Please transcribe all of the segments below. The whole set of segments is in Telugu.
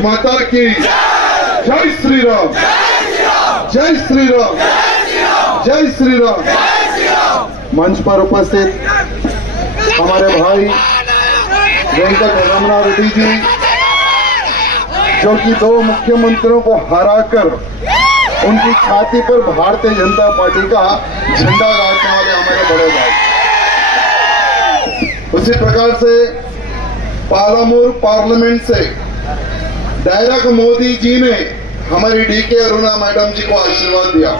माता की। जय श्री राम जय श्री राम जय श्री राम मंच पर उपस्थित हमारे भाई वेंकट रमना रेड्डी जी, जो कि दो मुख्यमंत्रियों को हराकर उनकी छाती पर भारतीय जनता पार्टी का झंडा गाड़ने वाले हमारे बड़े भाई। उसी प्रकार से पालामूर पार्लियामेंट से डायरेक्ट मोदी जी ने हमारी डी के अरुणा मैडम जी को आशीर्वाद दिया।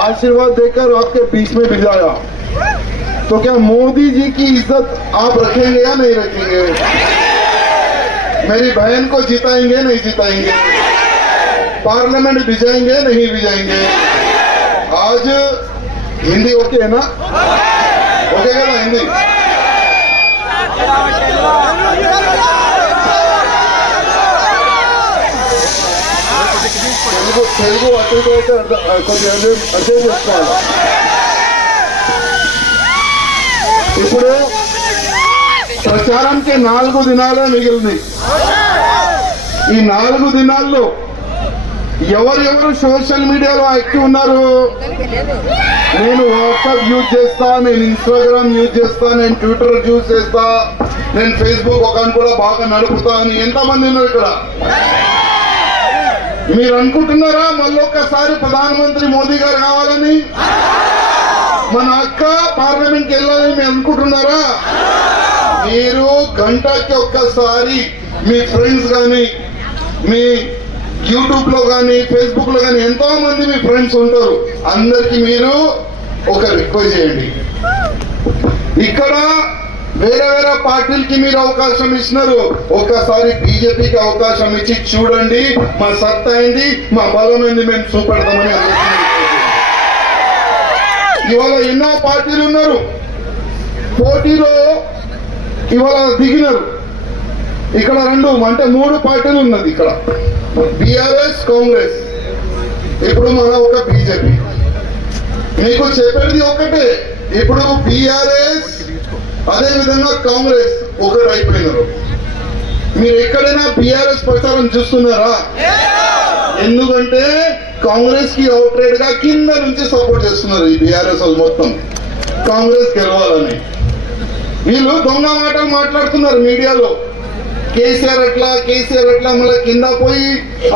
आशीर्वाद देकर आपके बीच में भिजाया तो क्या मोदी जी की इज़्ज़त आप रखेंगे या नहीं रखेंगे? मेरी बहन को जिताएँगे नहीं जिताएँगे? पार्लियामेंट भिजाएँगे नहीं भिजाएँगे आज हिंदी ओके है ना? ओके కదా हिंदी? తెలుగు తెలుగు అటు అయితే అర్థం కొంచెం అర్థం చేసుకోవాలి ఇప్పుడు ప్రచారానికి నాలుగు దినాలే మిగిలింది ఈ నాలుగు దినాల్లో ఎవరెవరు సోషల్ మీడియాలో యాక్టివ్ ఉన్నారు? నేను వాట్సాప్ యూజ్ చేస్తా నేను ఇన్స్టాగ్రామ్ యూజ్ చేస్తా నేను ట్విట్టర్ యూజ్ చేస్తా నేను ఫేస్బుక్ అకౌంట్ కూడా బాగా నడుపుతా అని ఎంతమంది ఉన్నారు ఇక్కడ? మీరు అనుకుంటున్నారా మళ్ళొక్కసారి ప్రధానమంత్రి మోదీ గారు కావాలని మన అక్క పార్లమెంట్కి వెళ్ళాలని మీరు అనుకుంటున్నారా? మీరు గంటకి ఒక్కసారి మీ ఫ్రెండ్స్ కానీ మీ యూట్యూబ్లో కానీ ఫేస్బుక్లో కానీ ఎంతో మంది మీ ఫ్రెండ్స్ ఉంటారు. అందరికి మీరు ఒక రిక్వెస్ట్ చేయండి. ఇక్కడ వేరే వేరే పార్టీలకి మీరు అవకాశం ఇచ్చినారు ఒక్కసారి బీజేపీకి అవకాశం ఇచ్చి చూడండి. మా సత్తా అయింది మా బలం అయింది మేము చూపెడతామని ఇవాళ ఎన్నో పార్టీలు ఉన్నారు. పోటీలో ఇవాళ దిగినారు. ఇక్కడ రెండు అంటే మూడు పార్టీలు ఉన్నది ఇక్కడ. బీఆర్ఎస్ కాంగ్రెస్. ఇప్పుడు మన ఒక బీజేపీ. మీకు చెప్పేది ఒకటే. ఇప్పుడు బీఆర్ఎస్ అదే విధంగా కాంగ్రెస్ ఒకరు అయిపోయినారు. మీరు ఎక్కడైనా బీఆర్ఎస్ ప్రచారం చూస్తున్నారా? ఎందుకంటే కాంగ్రెస్కి అవుట్రేట్గా కింద నుంచి సపోర్ట్ చేస్తున్నారు ఈ బీఆర్ఎస్ వాళ్ళు మొత్తం. కాంగ్రెస్ గెలవాలని. వీళ్ళు దొంగ మాటలు మాట్లాడుతున్నారు మీడియాలో. కేసీఆర్ అట్లా కేసీఆర్ అట్లా మళ్ళీ కింద పోయి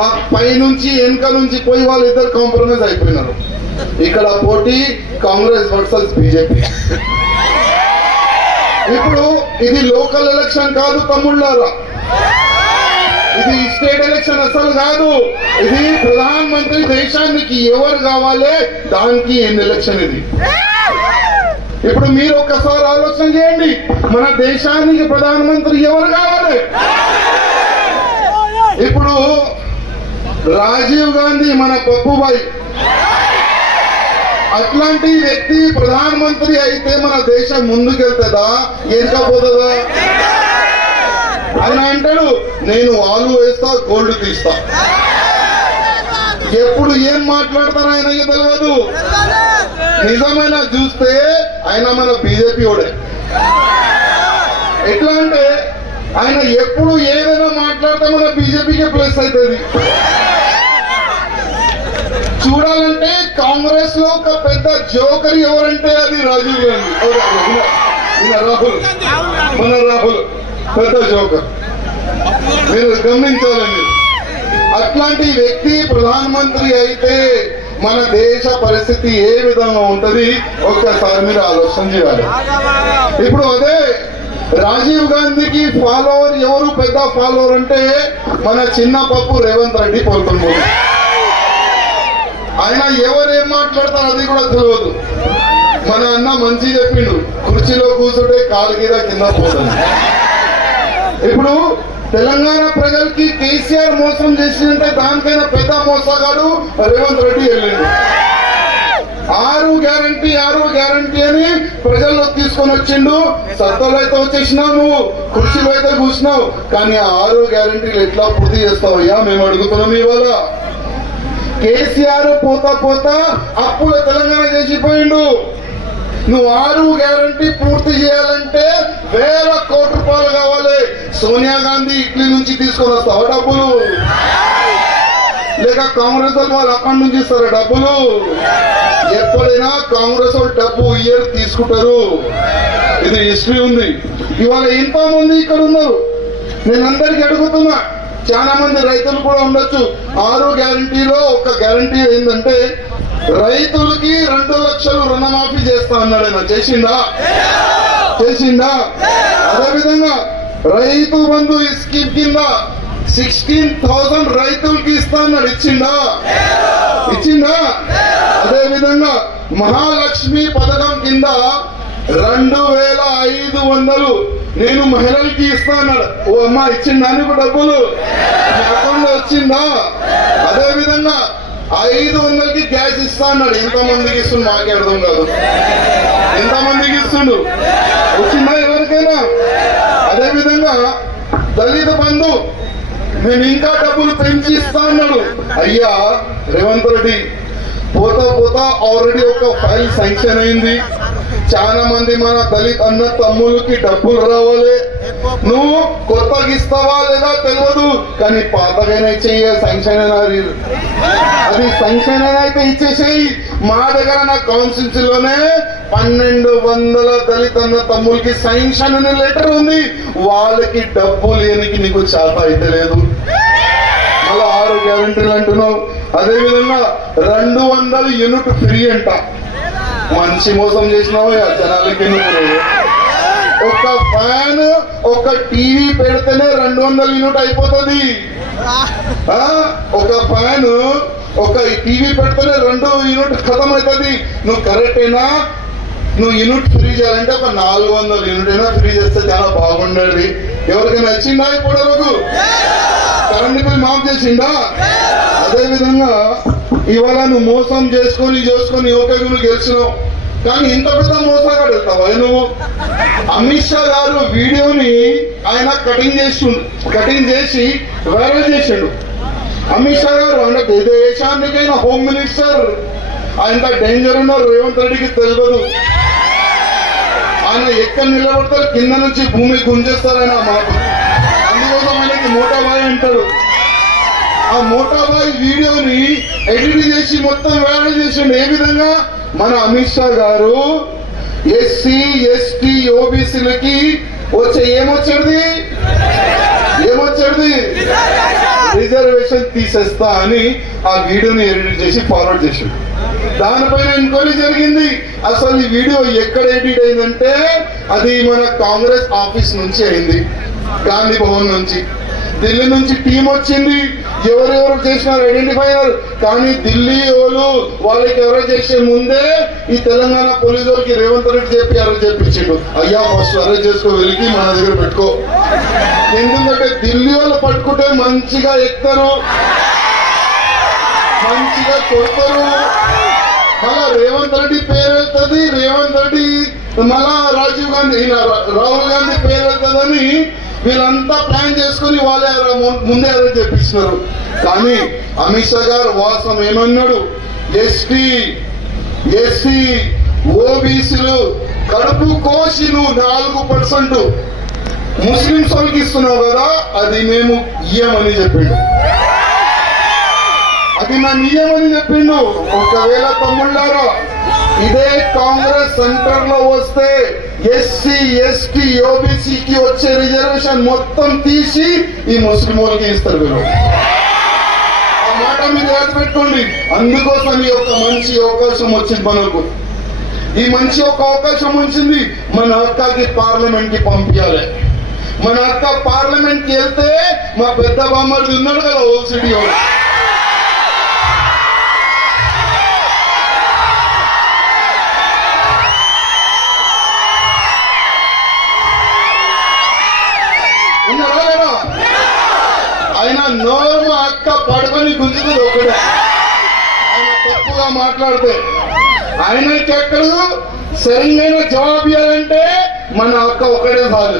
ఆ పై నుంచి వెనక నుంచి పోయి వాళ్ళు ఇద్దరు కాంప్రమైజ్ అయిపోయినారు. ఇక్కడ పోటీ కాంగ్రెస్ వర్సెస్ బీజేపీ. ఇప్పుడు ఇది లోకల్ ఎలక్షన్ కాదు తమ్ముళ్ళారా ఇది స్టేట్ ఎలక్షన్ అసలు కాదు. ఇది ప్రధాన మంత్రి దేశానికి ఎవరు కావాలి? దానికి ఎన్ని ఎలక్షన్ ఇది? ఇప్పుడు మీరు ఒక్కసారి ఆలోచన చేయండి. మన దేశానికి ప్రధానమంత్రి ఎవరు కావాలి? ఇప్పుడు రాజీవ్ గాంధీ మన పప్పుబాయి. అట్లాంటి వ్యక్తి ప్రధానమంత్రి అయితే మన దేశం ముందుకెళ్తుందా? ఎనకపోతుందా ఆయన అంటాడు నేను వాళ్ళు వేస్తా గోల్డ్ తీస్తా. ఎప్పుడు ఏం మాట్లాడతారు ఆయనకి తెలియదు నిజమైన చూస్తే ఆయన మన బీజేపీ ఓడే. ఎట్లా అంటే ఆయన ఎప్పుడు ఏదైనా మాట్లాడతా మన బీజేపీకి ప్లస్ అవుతుంది. చూడాలంటే కాంగ్రెస్లో ఒక పెద్ద జోకర్ ఎవరంటే అది రాజీవ్ గాంధీ. రాహుల్. మన రాహుల్. పెద్ద జోకర్. మీరు గమనించాలండి. అట్లాంటి వ్యక్తి ప్రధానమంత్రి అయితే మన దేశ పరిస్థితి ఏ విధంగా ఉంటది? ఒక్కసారి మీరు ఆలోచన చేయాలి. ఇప్పుడు అదే రాజీవ్ గాంధీకి ఫాలోవర్ ఎవరు పెద్ద ఫాలోవర్ అంటే మన చిన్న పప్పు రేవంత్ రెడ్డి పోతుంది ఆయన ఎవరు ఏం మాట్లాడతారు అది కూడా తెలియదు. మన అన్న మంచి చెప్పిండు. కుర్చీలో కూర్చుంటే కాలు గీద కింద పోతుంది. ఇప్పుడు తెలంగాణ ప్రజలకి కేసీఆర్ మోసం చేసిందంటే దానికైనా పెద్ద మోసగాడు రేవంత్ రెడ్డి వెళ్ళిండు. ఆరు గ్యారంటీ ఆరు గ్యారంటీ అని ప్రజల్లో తీసుకొని వచ్చిండు. సత్తలో అయితే వచ్చేసినావు నువ్వు కుర్చీలో అయితే కూర్చున్నావు. కానీ ఆ ఆరు గ్యారంటీలు ఎట్లా పూర్తి చేస్తావయ్యా? మేము అడుగుతున్నాం ఇవాళ. కేసీఆర్ పోతా పోతా అప్పుల తెలంగాణ చేసిపోయిండు. నువ్వు ఆరు గ్యారంటీ పూర్తి చేయాలంటే వేల కోటి రూపాయలు కావాలి. సోనియా గాంధీ ఇట్లీ నుంచి తీసుకొని వస్తావా డబ్బులు? లేక కాంగ్రెస్ వాళ్ళు వాళ్ళు అక్కడి నుంచి ఇస్తారా డబ్బులు? ఎప్పుడైనా కాంగ్రెస్ వాళ్ళు డబ్బు ఇయర్ తీసుకుంటారు. ఇది హిస్టరీ ఉంది. ఇవాళ ఇన్ఫామ్ మంది ఇక్కడ ఉన్నారు. నేను అందరికి అడుగుతున్నా. చాలా మంది రైతులు కూడా ఉండొచ్చు. ఆరు గ్యారంటీలో ఒక గ్యారంటీ ఏంటంటే రైతులకి రెండు లక్షలు రుణమాఫీ చేస్తా అన్నాడు ఆయన. చేసిండా? చేసిండా? అదేవిధంగా రైతు బంధు ఈ స్కీమ్ కింద సిక్స్టీన్ థౌసండ్ రైతులకి ఇస్తా అన్నాడు. ఇచ్చిండా? ఇచ్చిందా అదే విధంగా మహాలక్ష్మి పథకం కింద రెండు వేల ఐదు వందలు నేను మహిళలకి ఇస్తా అన్నాడు. ఓ అమ్మ ఇచ్చిందా నీకు డబ్బులు. మీ వచ్చిందా? అదే విధంగా ఐదు వందలకి గ్యాస్ ఇస్తా అన్నాడు. ఎంత మందికి ఇస్తుండు మాకే అర్థం కాదు. ఎంత మందికి ఇస్తుండు? వచ్చిందా ఎవరికైనా? అదే విధంగా దళిత బంధు నేను ఇంకా డబ్బులు పెంచి ఇస్తా అన్నాడు. అయ్యా రేవంత్ రెడ్డి పోతా పోతా ఆల్రెడీ ఒక ఫైల్ శాంక్షన్ అయింది. చాలా మంది మన దళిత అన్న తమ్ములకి డబ్బులు రావాలి. నువ్వు కొత్తగా ఇస్తావా లేదా తెలియదు కానీ పాతగానే చెయ్య శాంక్షన్ అది శాంక్షన్ అయితే ఇచ్చేసేయి. మా దగ్గర నా కాన్స్టిట్యూన్సీ లోనే పన్నెండు వందల దళిత అన్న తమ్ములకి శాంక్షన్ అనే లెటర్ ఉంది. వాళ్ళకి డబ్బు లేనికి నీకు చేత అయితే లేదు. మళ్ళీ ఆరు గ్యారంటీలు అంటున్నావు. అదే విధంగా రెండు వందల యూనిట్ ఫ్రీ అంట. మంచి మోసం చేసినావు జనాలకి నువ్వు ఒక ఫ్యాన్ ఒక టీవీ పెడితేనే రెండు వందల యూనిట్ అయిపోతుంది. ఆ? ఒక ఫ్యాన్ ఒక టీవీ పెడితేనే రెండు యూనిట్ ఖతం అవుతుంది నువ్వు కరెక్టేనా నువ్వు యూనిట్ ఫ్రీ చేయాలంటే ఒక నాలుగు వందల యూనిట్ అయినా ఫ్రీ చేస్తే చాలా బాగుండేది. ఎవరికైనా నచ్చిందా ఇప్పుడు వరకు కరెంట్ బిల్ మాఫ్ చేసిండా? అదే విధంగా ఇవాళ నువ్వు మోసం చేసుకొని చేసుకొని యువకులు గెలిచినావు. కానీ ఇంత పెద్ద మోసగాడు వెళ్తావా? నువ్వు? అమిత్ షా గారు వీడియోని ఆయన కటింగ్ చేసిండు కటింగ్ చేసి వైరల్ చేసిండు. అమిత్ షా గారు అంటే దేశానికైనా హోమ్ మినిస్టర్. ఆయన డేంజర్ ఉన్నారు రేవంత్ రెడ్డికి తెలియదు. ఆయన ఎక్కడ నిలబడతారు? కింద నుంచి భూమి గుంజేస్తారని ఆ మాట. అందుకోసం మోటాబాయ్ అంటారు. ఆ మోటాబాయ్ వీడియోని ఎడిట్ చేసి మొత్తం వైరల్ చేసిండు. ఏ విధంగా? మన అమిత్ షా గారు ఎస్సీ ఎస్టీ ఓబీసీలకి వచ్చే ఏమొచ్చేది? ఏమొచ్చేది? రిజర్వేషన్ తీసేస్తా అని ఆ వీడియోని ఎడిట్ చేసి ఫార్వర్డ్ చేసిండు. దానిపైన ఎంక్వైరీ జరిగింది. అసలు ఈ వీడియో ఎక్కడ ఎడిట్ అయిందంటే అది మన కాంగ్రెస్ ఆఫీస్ నుంచి అయింది. గాంధీ భవన్ నుంచి. ఢిల్లీ నుంచి టీం వచ్చింది. ఎవరెవరు చేసినారు ఐడెంటిఫై కానీ ఢిల్లీ వాళ్ళు వాళ్ళకి ఎవరో చేసే ముందే ఈ తెలంగాణ పోలీసు వాళ్ళకి రేవంత్ రెడ్డి చెప్పి అరెస్ట్ చేపించిండు. అయ్యా ఫస్ట్ అరెస్ట్ చేసుకో వెళ్ళి మన దగ్గర పెట్టుకో. ఎందుకంటే ఢిల్లీ వాళ్ళు పట్టుకుంటే మంచిగా ఎక్కుతారు మంచిగా కొడతారు. మళ్ళా రేవంత్ రెడ్డి పేరు వెళ్తుంది రేవంత్ రెడ్డి మళ్ళా రాజీవ్ గాంధీ రాహుల్ గాంధీ పేరు వెళ్తుందని వీళ్ళంతా ప్లాన్ చేసుకుని వాళ్ళు ము- ముందే అరెస్ట్ చేపిస్తున్నారు కానీ అమిత్ షా గారు వాసం ఏమన్నాడు? ఎస్టీ ఎస్సీ ఓబీసీలు కడుపు కోసి నువ్వు నాలుగు పర్సెంట్. ముస్లిం వాళ్ళకి ఇస్తున్నావు కదా అది మేము ఇయ్యమని చెప్పిండు. అది మేము ఇయ్యమని చెప్పిండు. ఒకవేళ తమ్ముళ్ళారా? ఇదే కాంగ్రెస్ సెంటర్లో వస్తే ఎస్సీ ఎస్టీ ఓబీసీకి వచ్చే రిజర్వేషన్ మొత్తం తీసి ఈ ముస్లిం వాళ్ళకి ఇస్తారు మీరు ఆ మాట మీరు పెట్టుకోండి అందుకోసం ఈ యొక్క మంచి అవకాశం వచ్చింది మనకు. ఈ మంచి ఒక అవకాశం వచ్చింది మన అక్కకి పార్లమెంట్కి పంపించాలి. మన అక్క పార్లమెంట్కి వెళ్తే మా పెద్ద బామ్మది ఉన్నాడు కదా ఓసిడి వాళ్ళు ఆయన నోరు అక్క పడుకొని గుంజుతుంది ఒకడే. ఆయన తప్పుగా మాట్లాడితే. ఆయనకి ఎక్కడ సరైన జవాబు ఇవ్వాలంటే మన అక్క ఒకటే చాలు.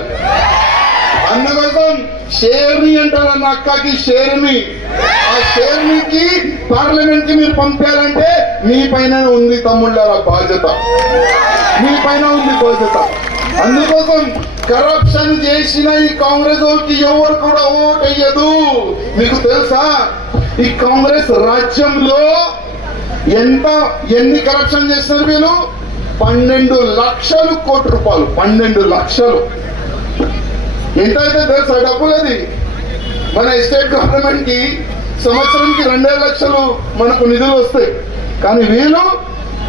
అందుకోసం షేర్ని అంటారు అన్న అక్కకి షేర్ని. ఆ షేర్నికి పార్లమెంట్కి మీరు పంపాలంటే మీ పైన ఉంది తమ్ముళ్ళ బాధ్యత. మీ పైన ఉంది బాధ్యత. అందుకోసం కరప్షన్ చేసిన ఈ కాంగ్రెస్ వాళ్ళకి ఎవరు కూడా ఓట్ అయ్యదు మీకు తెలుసా? ఈ కాంగ్రెస్ రాజ్యంలో ఎంత ఎన్ని కరప్షన్ చేస్తున్నారు వీళ్ళు పన్నెండు లక్షలు కోటి రూపాయలు. పన్నెండు లక్షలు. ఎంత అయితే తెలుసా డబ్బులు అది మన స్టేట్ గవర్నమెంట్కి సంవత్సరంకి రెండే లక్షలు మనకు నిధులు వస్తాయి. కానీ వీళ్ళు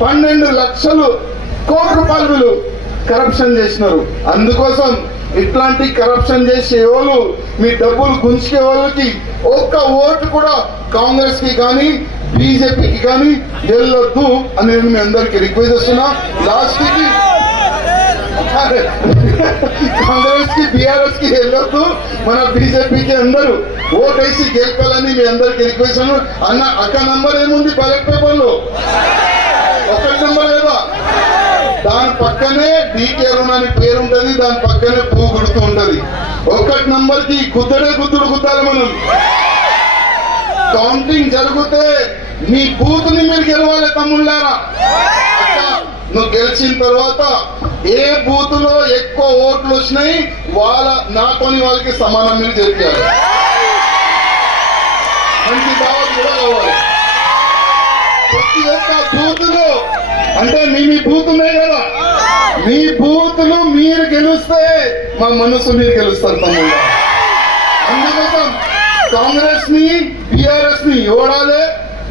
పన్నెండు లక్షలు కోటి రూపాయలు వీళ్ళు కరప్షన్ చేసినారు. అందుకోసం ఇట్లాంటి కరప్షన్ చేసే వాళ్ళు మీ డబ్బులు గుంచుకే వాళ్ళకి ఒక్క ఓటు కూడా కాంగ్రెస్కి కానీ బీజేపీకి కానీ వెళ్ళొద్దు అని నేను మీ అందరికి రిక్వెస్ట్ చేస్తున్నా. లాస్ట్కి కాంగ్రెస్కి బీఆర్ఎస్కి వెళ్ళొద్దు. మన బీజేపీకి అందరూ ఓటేసి గెలపాలని మీ అందరికి రిక్వెస్ట్ అన్న అక్క నంబర్ ఏముంది? బ్యాలెట్ పేపర్లో. ఒకటి నంబర్ దాని పక్కనే డీకే రుణ అని పేరు ఉంటుంది దాని పక్కనే పువ్వు గుర్తు ఉంటది. ఒకటి నంబర్కి గుద్దడే గుద్దుడు గుద్దాలి మనం. కౌంటింగ్ జరిగితే మీ బూత్ మీరు గెలవాలి తమ్ముళ్ళారా? నువ్వు గెలిచిన తర్వాత ఏ బూత్లో ఎక్కువ ఓట్లు వచ్చినాయి వాళ్ళ నాతోని వాళ్ళకి సమానం మీరు జరిపారు. మంచి దావత్ కూడా కావాలి. ప్రతి ఒక్క బూత్ అంటే మీ మీ బూత్ ఉన్నాయి కదా. మీ బూతులు మీరు గెలుస్తే మా మనసు మీరు గెలుస్తారు తమ్ముళ్ళ. అందుకోసం కాంగ్రెస్ని బిఆర్ఎస్ని ఓడాలి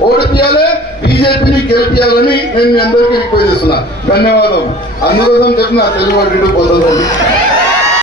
ఓడిపియాలి బీజేపీని గెలిపియాలని నేను మీ అందరికీ రిక్వెస్ట్ చేస్తున్నా. ధన్యవాదం అందుకోసం చెప్పిన తెలుగు పోతుంది